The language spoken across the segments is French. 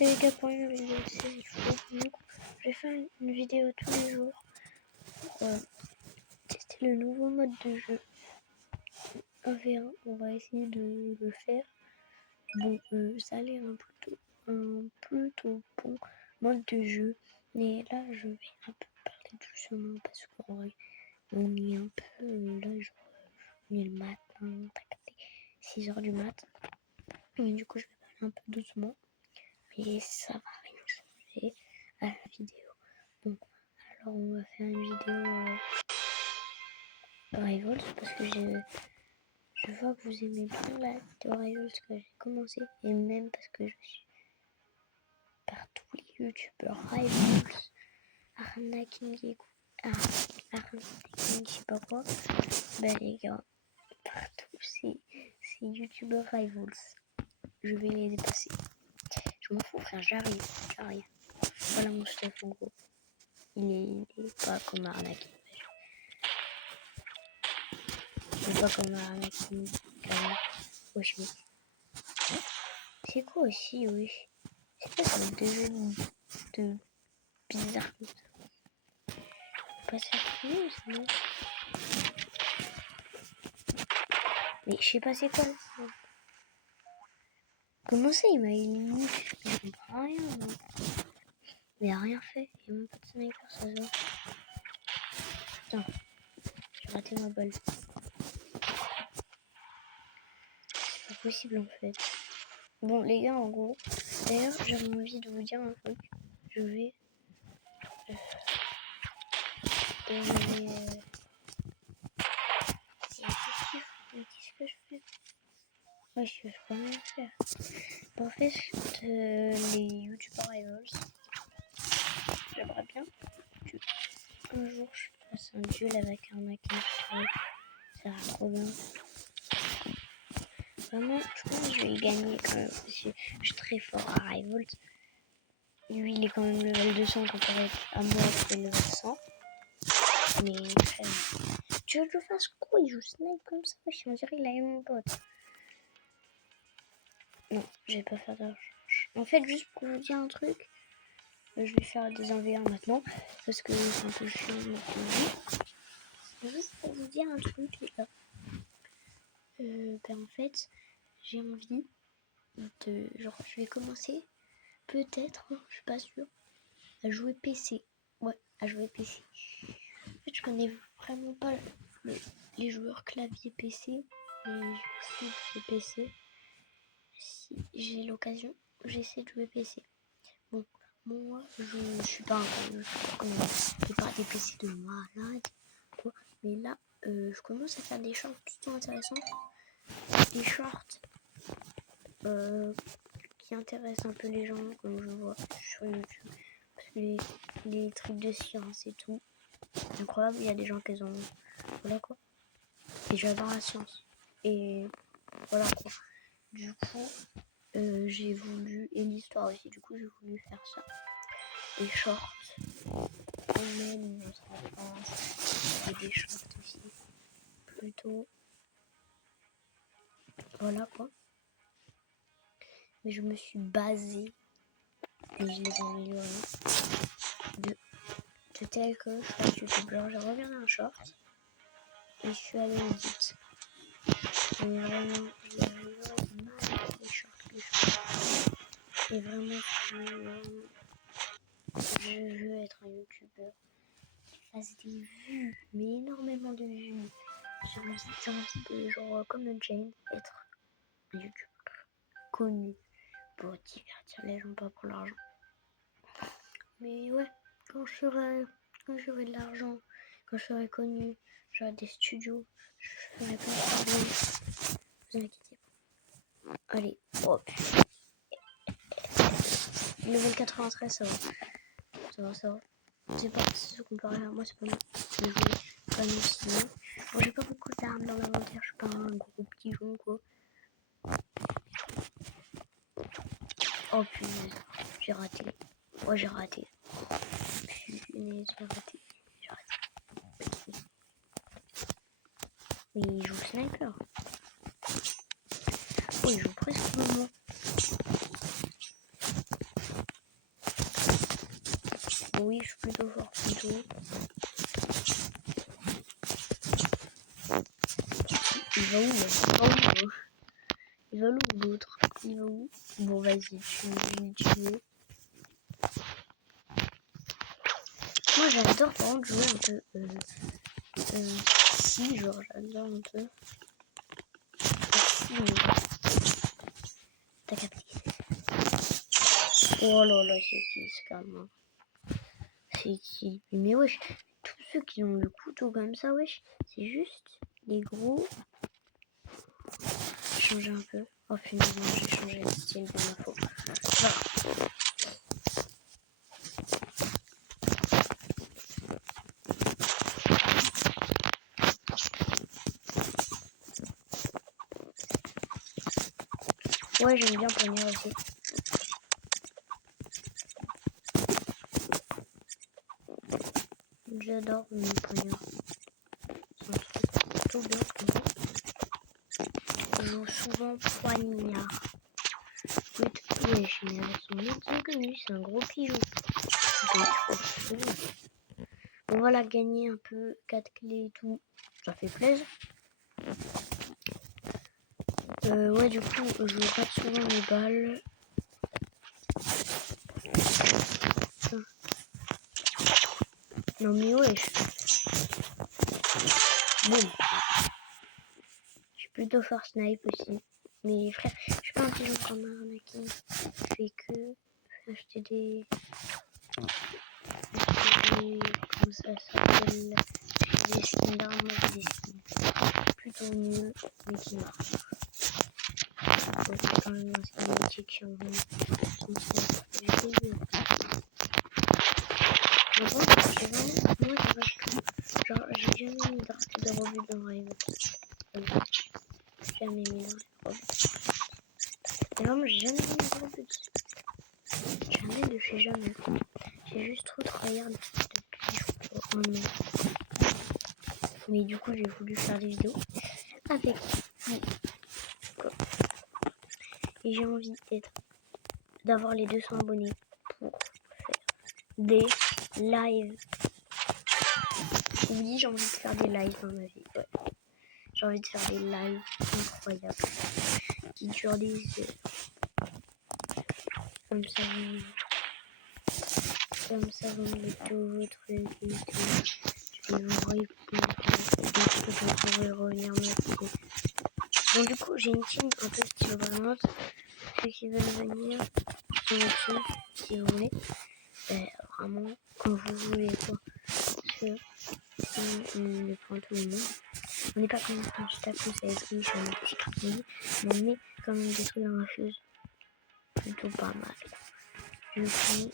C'est les gars pour une vidéo de série fou. Du coup, je vais faire une vidéo tous les jours pour tester le nouveau mode de jeu. 1v1, on va essayer de le faire. Bon, ça a l'air un plutôt bon mode de jeu. Mais là, je vais un peu parler doucement parce qu'en vrai, on est un peu là, genre, on est le matin, 6h du matin. Et du coup, je vais parler un peu doucement. Mais ça va rien changer à la vidéo. Bon, alors on va faire une vidéo Rivals parce que je vois que vous aimez bien la vidéo Rivals que j'ai commencé et même parce que je suis par tous les youtubeurs Rivals, Arnaking, je sais pas quoi. Ben les gars, par tous ces youtubeurs Rivals, je vais les dépasser. Je m'en fous frère, j'arrive. Voilà mon stuff en gros. Il est pas comme Arnaking. Il est pas comme Arnaking. Wesh mec. C'est quoi aussi wesh? C'est pas ça de jeu de bizarre comme ça. Pas ça ou c'est bon? Mais je sais pas c'est quoi. Comment ça il m'a éliminé? Je comprends rien moi. Il a rien fait. Il y a même pas de sniper ça se voit. Putain. J'ai raté ma balle. C'est pas possible en fait. Bon les gars en gros. D'ailleurs j'avais envie de vous dire un truc. Je vais qu'est-ce que je fais? Ouais, je peux rien faire. En fait, les youtubeurs Rivals, j'aimerais bien qu'un jour je fasse un duel avec un mec. Ça va trop bien. Vraiment, je pense que je vais y gagner quand même. Parce que je suis très fort à Rivals. Lui, il est quand même level 200 comparé à moi qui est level 100. Mais tu veux que je fasse quoi? Il joue snipe comme ça. On dirait qu'il a eu mon pote. Non, je vais pas faire d'argent. En fait, juste pour vous dire un truc, je vais faire des 1v1 maintenant. Parce que c'est un peu chiant de me juste pour vous dire un truc, les gars. En fait, j'ai envie de. Genre, je vais commencer, peut-être, je suis pas sûre, à jouer PC. Ouais, à jouer PC. En fait, je connais vraiment pas les joueurs clavier PC. Mais je vais essayer de jouer PC. Si j'ai l'occasion, j'essaie de jouer PC. Bon, moi, je suis pas comme la plupart des PC de malade. Quoi. Mais là, je commence à faire des shorts plutôt intéressants. Des shorts qui intéressent un peu les gens, comme je vois sur YouTube. Parce que les trucs de science et tout, c'est incroyable, il y a des gens qui ont... Voilà quoi. Et j'adore la science. Et voilà quoi. Du coup, j'ai voulu... Et l'histoire aussi, du coup, j'ai voulu faire ça. Des shorts. Et même notre enfance. Et des shorts aussi. Plutôt... Voilà quoi. Mais je me suis basée et je les ai améliorés de tel que je suis youtubeur. J'ai regardé un short et je suis allée edit. Et vraiment, j'ai amélioré mal les shorts. Et vraiment, je veux être un youtubeur qui fasse des vues, mais énormément de vues. J'ai envie de, genre, comme le Jane, être un youtubeur connu pour divertir les gens, pas pour l'argent. Mais ouais, quand j'aurai de l'argent, quand je serai connu, j'aurai des studios, je ferai plein de problèmes. Vous inquiétez pas. Allez, hop. Level 93, ça va. C'est pas ce comparé à moi, c'est pas mal. Je vais pas nous signer. Bon, j'ai pas beaucoup d'armes dans l'inventaire, je suis pas un gros pigeon quoi. Oh punaise, j'ai raté. Oh, j'ai raté. Punaise, j'ai raté. Mais il joue sniper. Oh, il joue presque comme moi. Oui, je suis plutôt fort, plutôt. Il va où, là? Il va où l'autre? Il va où? Bon, vas-y, tu veux. Moi, j'adore par contre jouer un peu. Si, genre, j'adore un peu. Si, t'as capté. Oh là là, c'est qui ce gamin? C'est qui? Mais wesh, tous ceux qui ont le couteau comme ça, wesh, c'est juste les gros. Changer un peu. Oh finalement, j'ai changé le style de ma peau. Voilà. Ouais, j'aime bien poignard aussi. J'adore mes poignards. C'est un truc plutôt bien pour moi. Je joue souvent poignard. Oui, je suis avec son métier connu, c'est un gros pigeon. On va la gagner un peu, 4 clés et tout. Ça fait plaisir. Ouais, du coup, je rate souvent mes balles. Non mais wesh. Boum. Je suis plutôt fort snipe aussi. Mais frère, je suis pas un pigeon comme un arnaqué. Je fais que acheter des... Comment ça s'appelle? Des skins d'armes, des skins plutôt nuls, mais qui marchent. C'est quand même un skin mythique qui en vend. J'ai vu. Mais bon, j'ai vraiment... Moi, genre, j'ai jamais mis de rebut dans Rive. Jamais mis dans rebut. Et vraiment, j'ai jamais mis de rebut. Jamais de chez jamais. J'ai juste trop tryhard depuis un an. Mais du coup, j'ai voulu faire des vidéos avec vous. Et j'ai envie d'avoir les 200 abonnés pour faire des lives. Oui, j'ai envie de faire des lives dans ma vie. Ouais. J'ai envie de faire des lives incroyables qui durent des heures. Comme ça, vous me mettez vos trucs et tout. Je vais vous répondre. Je pourrais revenir m'appeler. Bon, du coup, j'ai une team un peu style Valorant. Ceux qui veulent venir sur une team, si vous voulez. Vraiment, quand vous voulez, quoi. Parce que on est pas tout le monde. On n'est pas comme un Stacus avec lui sur une petite carte, mais on met quand même des trucs dans la fuse. Plutôt pas mal. Du coup.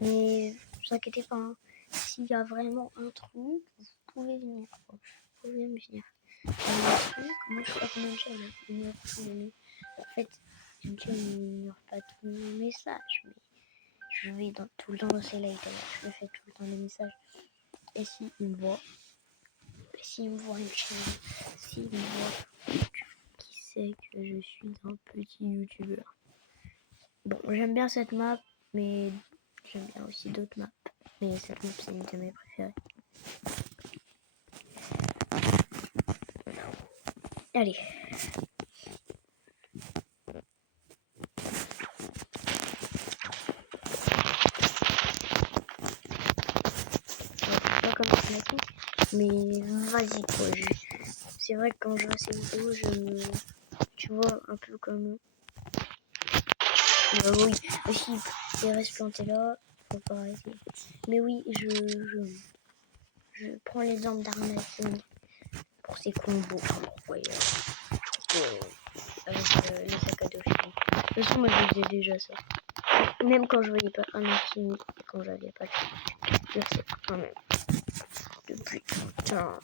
Mais vous inquiétez pas, hein. S'il y a vraiment un truc, vous pouvez venir. Quoi. Vous pouvez me venir. Moi je crois que mon chat en fait, mon chat n'ignore pas tous mes messages, mais je vais tout le temps dans ses likes, je lui fais tout le temps des messages. Et s'il me voit, une chaîne, s'il me voit, qui sait que je suis un petit youtubeur. Bon, j'aime bien cette map, mais j'aime bien aussi d'autres maps. Mais cette map, c'est une de mes préférées. Allez. Pas comme ça, mais vas-y quoi. C'est vrai que quand je vois ces vidéos, tu vois, un peu comme... oui, aussi, il reste planté là, faut pas arrêter. Mais oui, je prends l'exemple d'Arnaquin pour ses combos incroyables. Avec les sacs à dos. De toute façon, moi je faisais déjà ça. Même quand je voyais pas Arnaquin, quand j'avais pas le sais quand même. Depuis putain.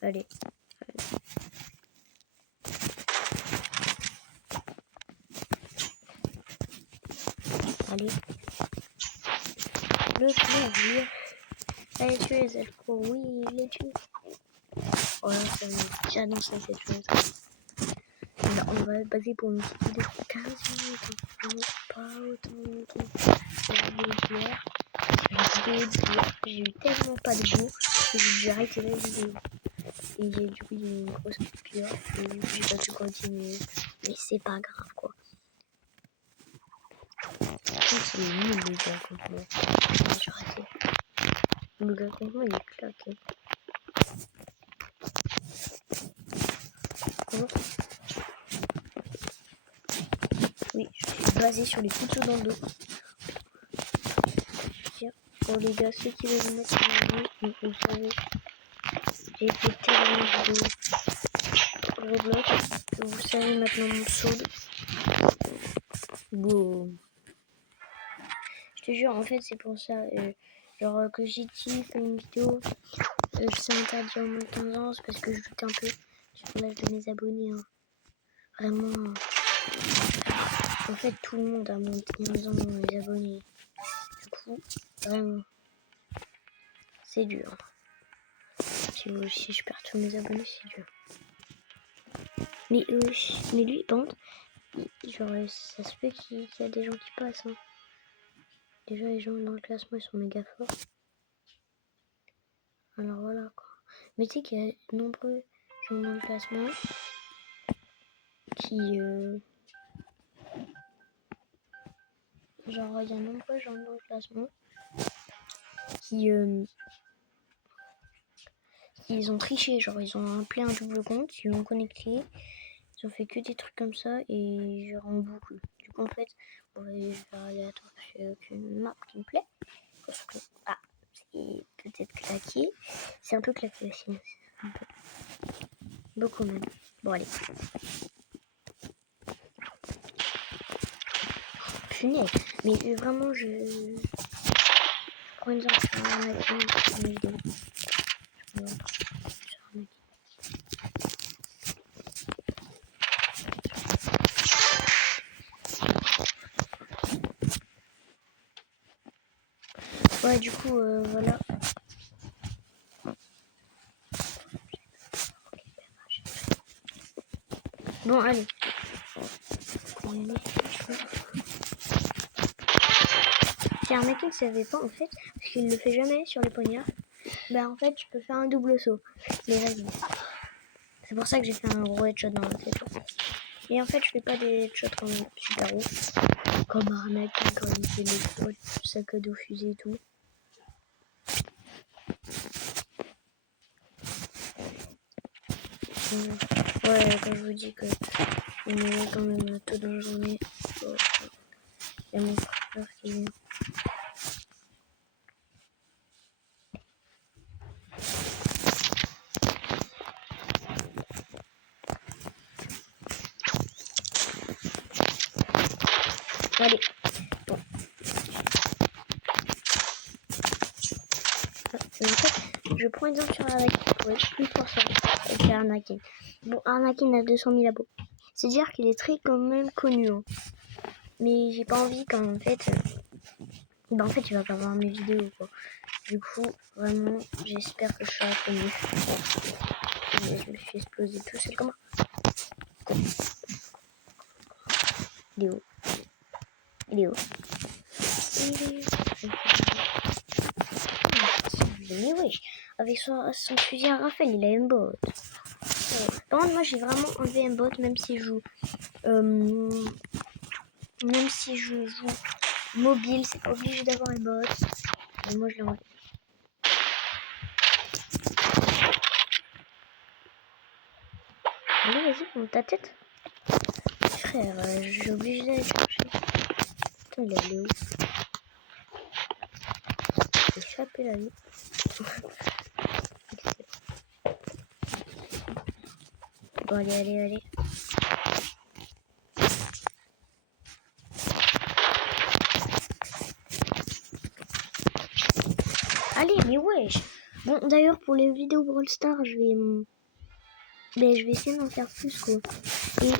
Allez. Allez. Le tuer. Allez, tuer cette pro. Oui, je l'ai tué. Voilà, ça me tient dans cette chose. Non. on va être basé pour une petite vidéo de 15 minutes. Vraiment pas autant longtemps. J'ai eu tellement pas de goût que j'ai dû arrêter la vidéo. Et du coup, il y a eu une grosse coupure et j'ai pas pu continuer. Mais c'est pas grave quoi. C'est nul le gars contre moi. J'ai raté. Le gars contre moi il est claqué. Comment? Oui, je suis basé sur les couteaux dans le dos. Tiens, pour les gars, ceux qui veulent mettre en vidéo, vous savez, j'ai fait tellement de vidéos Roblox. Vous savez maintenant mon solde. Boum. Je te jure, en fait, c'est pour ça. Genre que j'ai fait une vidéo, c'est interdit au moins de 15 ans, c'est parce que je doute un peu sur l'âge de mes abonnés. Hein. Vraiment. En fait, tout le monde a moins de 15 ans les abonnés. Du coup, vraiment, c'est dur. Si je perds tous mes abonnés, c'est dur. Mais lui, par contre, genre, ça se peut qu'il y a des gens qui passent. Hein. Déjà, les gens dans le classement, ils sont méga forts. Alors voilà, quoi. Mais tu sais qu'il y a de nombreux gens dans le classement qui... Genre, il y a de nombreux gens dans le classement qui... Ils ont triché, genre, ils ont appelé un double compte, ils l'ont connecté. Ils ont fait que des trucs comme ça et je rends boucle. Du coup, en fait, bon, je vais aléatoire, j'ai aucune map qui me plaît. Parce que, c'est peut-être claqué. C'est un peu claqué aussi. Un peu. Beaucoup même. Bon, allez. Punaise. Mais vraiment, je prends une heure sur un vidéo. Ouais, du coup, voilà. Bon, allez. C'est un mec qui ne savait pas, en fait, parce qu'il le fait jamais sur les poignards. Bah, en fait, je peux faire un double saut. Mais vas-y. C'est pour ça que j'ai fait un gros headshot dans la tête. Et en fait, je fais pas des headshots comme super ouf. Comme Arnaque, quand il fait les sacs à dos fusée et tout. Ouais, quand je vous dis que on est quand même tôt dans la journée, il y a mon frère qui vient. Allez, bon. Mais en fait, je prends exemple sur Arnaque pour être plus fort sur Arnaque. Bon, Arnaque a 200 000 abos. C'est-à-dire qu'il est très quand même connu. Hein. Mais j'ai pas envie quand en fait... Bah en fait, il va pas voir mes vidéos quoi. Du coup, vraiment, j'espère que je serai connu. Je me suis explosé tout seul comme ça. Il est où? Il est où? Mais wesh, avec son fusil à rafale, il a un bot. Par contre, moi j'ai vraiment enlevé un bot, même si je joue. Même si je joue mobile, c'est pas obligé d'avoir un bot. Mais moi je l'ai enlevé. Allez, vas-y, monte ta tête. Frère, j'ai obligé d'aller chercher. Putain, il est allé où? J'ai échappé la vie. Bon, allez. Allez, mais wesh. Bon, d'ailleurs, pour les vidéos Brawl Stars, je vais essayer d'en faire plus, quoi. Et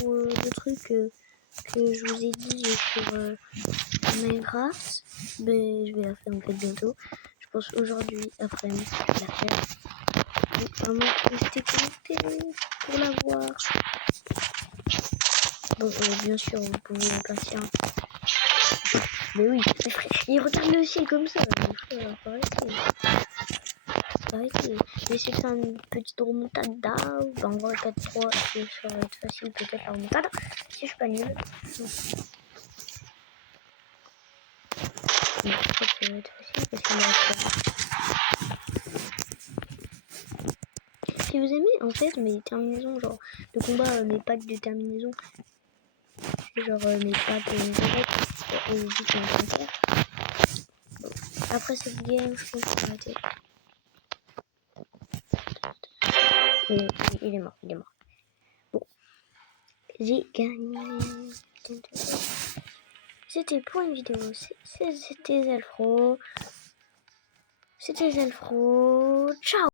pour le truc que je vous ai dit sur Minecraft, je vais la faire en fait bientôt. Je pense aujourd'hui, après, je vais la faire. Donc, vraiment, restez connectés pour la voir. Bon, bien sûr, vous pouvez passer un... Mais oui, il regarde le ciel comme ça. Arrêtez. Mais si c'est une petite remontada, ben on va 4-3, ça va être facile peut-être la remontada. Si je suis pas nul. Je crois que ça va être facile parce qu'il va. Si vous aimez en fait mes terminaisons, genre de combat, mes packs de terminaison, c'est genre mes packs directs et vite mon frontière. Après cette game, je pense que j'ai arrêté. Mais il est mort. Bon, j'ai gagné. C'était pour une vidéo. C'était Zelfro. Ciao.